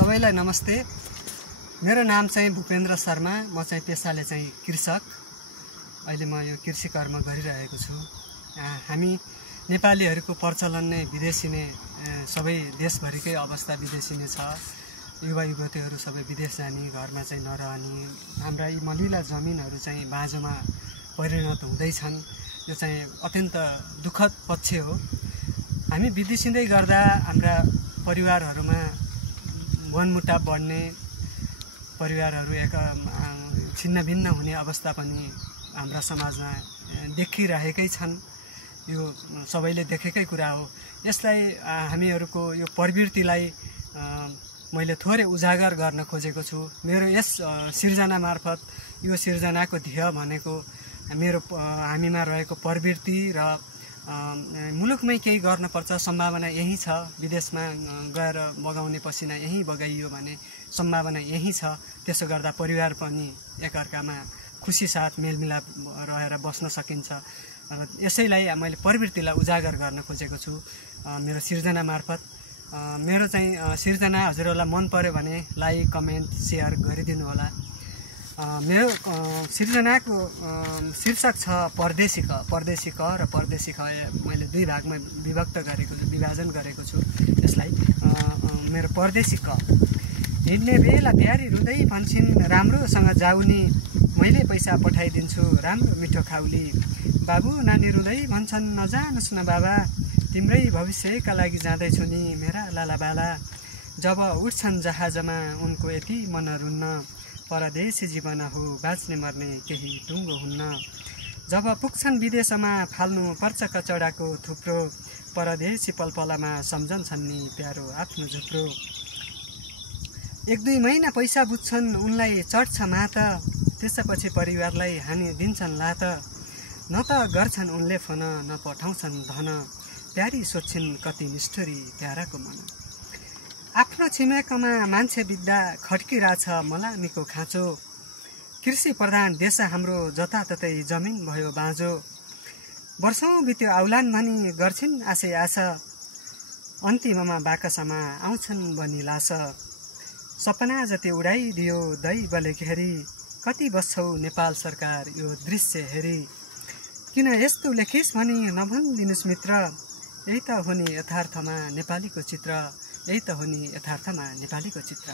सबैलाई नमस्ते। मेरो नाम चाहिँ भूपेन्द्र शर्मा। म चाहिँ पेशाले चाहिँ कृषक। अहिले म यो कृषि कर्म गरिरहेको छु। हामी नेपालीहरूको प्रचलन नै विदेशी नै, सबै देशभरिकै अवस्था विदेशी नै छ। युवा युवतीहरू सबै विदेश जाने, घरमा चाहिँ नरहने, हाम्रा यी मलिला जमिनहरू चाहिँ बाँझोमा परिणत हुँदैछन्। यो चाहिँ अत्यन्त दुःखद पक्ष हो। हामी विदेशिँदै गर्दा हाम्रा परिवारहरूमा वनमुटाव बढ्ने, परिवारहरू एक छिन्न भिन्न हुने अवस्था पनि हाम्रा समाजमा देखिरहेकै छन्। यो सबैले देखेकै कुरा हो। यसलाई हामीहरूको यो प्रवृत्तिलाई मैले थोरै उजागर गर्न खोजेको छु। मेरो यस सिर्जना मार्फत यो सिर्जनाको ध्येय भनेको हामीमा रहेको प्रवृत्ति र मुलुकमै केही गर्नुपर्छ, सम्भावना यही छ। विदेशमा गएर बगाउने पसिना यही बगाइयो भने सम्भावना यही छ। त्यसो गर्दा परिवार पनि एकअर्कामा खुसी साथ मेलमिलाप रहेर बस्न सकिन्छ। यसैलाई मैले प्रवृत्तिलाई उजागर गर्न खोजेको छु मेरो सिर्जना मार्फत। मेरो चाहिँ सिर्जना हजुरहरूलाई मन पर्यो भने लाइक, कमेन्ट, सेयर गरिदिनु होला। मेरो सिर्जनाको शीर्षक छ परदेशी क। परदेशी क र परदेशी ख मैले दुई भागमा विभाजन गरेको छु यसलाई। मेरो परदेशी क। हिँड्ने बेला प्यारी रुँदै भन्छन्, राम्रोसँग जाउनी, मैले पैसा पठाइदिन्छु, राम्रो मिठो खाउली। बाबु नानी रुँदै भन्छन्, नजानुस् न बाबा, तिम्रै भविष्यका लागि जाँदैछु नि मेरा लालाबाला। जब उठ्छन् जहाजमा उनको यति मन रुन्न, परदेशी जीवन हो बाँच्ने मर्ने केही टुङ्गो हुन्न। जब पुग्छन् विदेशमा फाल्नु पर्छ कचडाको थुप्रो, परदेशी पलपलमा सम्झन्छन् नि प्यारो आफ्नो झुप्रो। एक दुई महिना पैसा बुझ्छन् उनलाई चढ्छ मात, त्यसपछि परिवारलाई हानि दिन्छन् लात। न त गर्छन् उनले फोन, न पठाउँछन् धन, प्यारी सोध्छिन् कति निष्ठुरी प्याराको मन। आफ्नो छिमेकमा मान्छे बित्दा खड्किरहेछ मलामीको खाँचो, कृषि प्रधान देश हाम्रो, जताततै जमिन भयो बाँझो। वर्षौँ बित्यो आउलान् भनी गर्छिन् आशै आशा, अन्तिममा बाकसमा आउँछन् बनी लास। सपना जति उडाइदियो दैवले घेरी, कति बस्छौ नेपाल सरकार यो दृश्य हेरी। किन यस्तो लेखिस् भनी नभनिदिनुस् मित्र, यही त हो नि यथार्थमा नेपालीको चित्र, यही त हो नि यथार्थमा नेपालीको चित्र।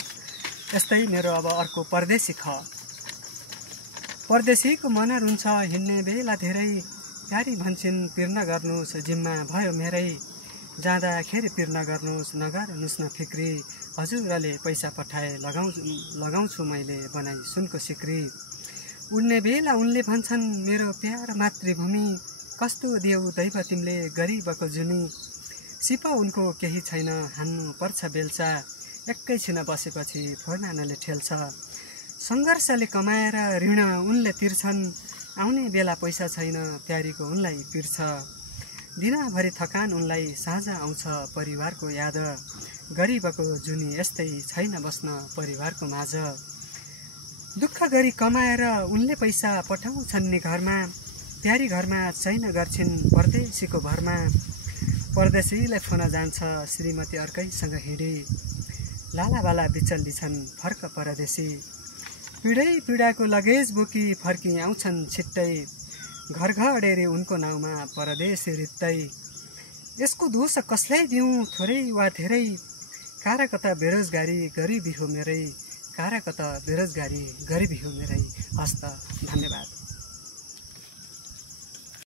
यस्तै मेरो अब अर्को परदेशी ख। परदेशीको मन रुन्छ हिँड्ने बेला धेरै, प्यारी भन्छन् पिर्न गर्नुहोस् जिम्मा भयो मेरै। जाँदाखेरि पिर्न गर्नुहोस् नगर्नुहोस् न फिक्री, हजुरले पैसा पठाए लगाउँछु मैले बनाई सुनको सिक्री। उड्ने बेला उनले भन्छन् मेरो प्यार मातृभूमि, कस्तो देऊ दैव तिमीले गरिबको जुनी। सिप उनको केही छैन हान्नु पर्छ बेल्चा, एकैछिन बसेपछि फोर्नानले ठेल्छ। सङ्घर्षले कमाएर ऋण उनले तिर्छन्, आउने बेला पैसा छैन प्यारीको उनलाई पिर्छ। दिनभरि थकान उनलाई साँझ आउँछ परिवारको याद, गरिबको जुनी यस्तै छैन बस्न परिवारको माझ। दुःख गरी कमाएर उनले पैसा पठाउँछन् नि घरमा, प्यारी घरमा छैन गर्छिन् परदेशीको भरमा। परदेशीलाई फोन जान्छ श्रीमती अर्कैसँग हिँडी, लालाबाला बिचल्ली छन् फर्क परदेशी। पिँढै पिँढाको लगेज बोकी फर्की आउँछन् छिट्टै, घर घडेरी उनको नाउँमा परदेशी रित्तै। यसको दोष कसलाई दिउँ थोरै वा धेरै, कारकत बेरोजगारी गरिबी हो मेरै, कारकत बेरोजगारी गरिबी हो मेरै। हस्त, धन्यवाद।